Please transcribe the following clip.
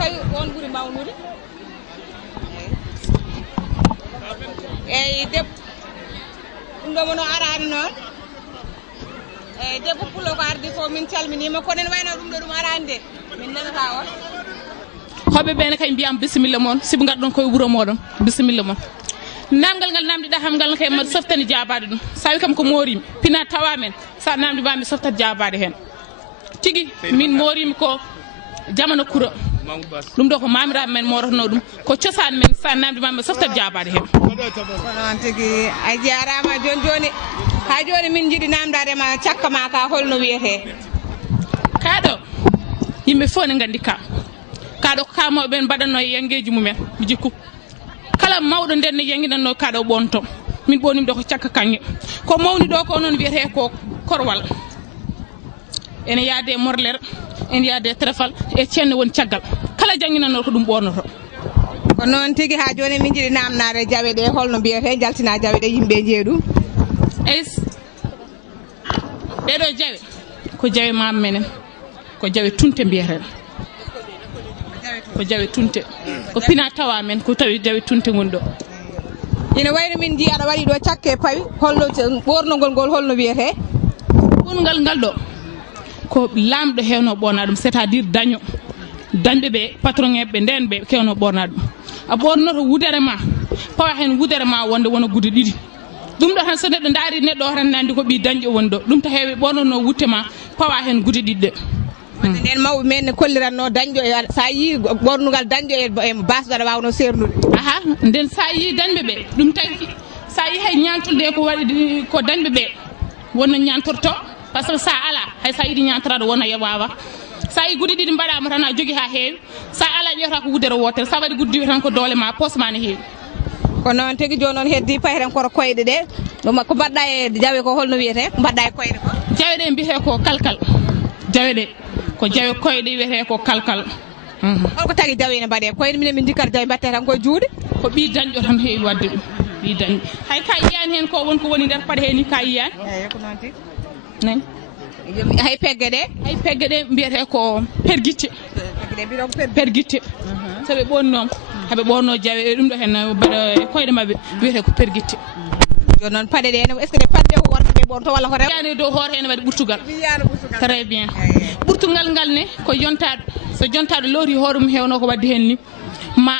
tawi on ɓuri mawnude eyyi debbo ɗum ɗo mono arani noon eyyi debbo Pulo ko ardi ko min calminima kono en wayno ɗum ɗo ɗum arani de min nanata on hoɓɓe ɓene kay mbiyam bisimilla moon sibo garɗon koye wuuro moɗon bisimilla moon namdal ngal namdiɗa ham ngal kay mbaɗa softani jabade ɗum sa wi kam ko morimi pina tawa men sa namdi mami softat jabade hen tigui min morimi ko jamana kuro ɗum ɗo ko mamiraɓe men morotno ɗum ko cosaan men sa namdi mami softat jabade hen ko noon tigui a jarama joni joni ha joni min jiiɗi namdadema cakka ma ka holno wiyete kaɗo yimɓe fof ne gandi ka kaɗo ko kamoɓe ɓen mbaɗanno e yangueji mumen mi jikku kala mawɗo nden ne yanguinanno kaɗo ɓonto min ɓonimi ɗo ko cakka kanŋe ko mawni ɗo ko noon wiyete ko korwal ene yaade morlere ene yaade trefal e cenne woni caggal kala jangguinanno ko ɗum ɓornoto ko noon tigui ha joni min jiiɗi namnade jawe ɗe holno mbiyete jaltina jawe ɗe yimɓe jeeɗu eyi ɗeɗo jawe ko jawe mam menen ko jawe tunte mbiyeten ko jawe tunte ko pina tawa men ko tawi jawe tunte gon ɗo ina wayno min ji aɗa waɗi ɗo cakke pawi holno ɓornogol ngol holno wiyete ɓornogal ngal ɗo ko lamɗo hewno ɓorna ɗum c'est à dire dañɓe ɓe patron eɓe nden ɓe kewno ɓorna ɗum a ɓornoto wudere ma pawa hen wudere ma wonde wona gude ɗiɗi ɗum ɗo tan so neɗɗo daari neɗɗo o tan nandi ko ɓi dañƴo woni ɗo ɗum to heewi ɓornono wutte ma pawa hen gude ɗiɗɗe nden mawɓe men ne kolliranno dañƴo sa yi ɓornugal dañƴo e basɗo aɗa wawno sernude aha nden sa yi dañɓe ɓe ɗum tagi sa yi hay ñantulde ko waɗi ko dañɓe ɓe wonno ñantorto par ce que sa ala hay sa yiɗi ñantorade wona wawa sa yi gude ɗiɗi mbaɗama tan a jogui ha heewi sa ala ƴewata ko wudere wotere sa waɗi gude ɗiɗi tan ko doole ma poos ma ne heewi ko noon tigui joni noon heddi payten koto koyɗe ɗe ɗum ko mbaɗɗa e jawe ko holno wiyete ko mbaɗɗa e koyɗe ko jawe ɗe mbiyete ko kalkal jawe ɗe ko jawe koyɗe wiyete ko kalkal holko tagui jawe ne mbaɗe koyɗe minen min jikkata jawe mbatte tan koye juuɗe ko ɓi dañƴo tan heewi wadde ɗum ɓi dañƴo hay ka yiyani hen ko wonko woni nder paɗe he ni ka yiyani eyyi ko noon tigui nayi hay pegge ɗe mbiyete ko perguitte perguitte soɓe ɓonnoma haɓe ɓorno jawe ɗum ɗo hen mbaɗa koyɗe mabɓe wiyete ko perguitte joni noon paɗe ɗe est ce que ɗe paɗɗe ko worɓeɓe ɓorto walla ko rew yani dow hoore ene waɗi ɓurtugal très bien ɓurtugal ngal ne ko jontaɗo so jontaɗo loori hoore mum hewno ko wadde hen ni ma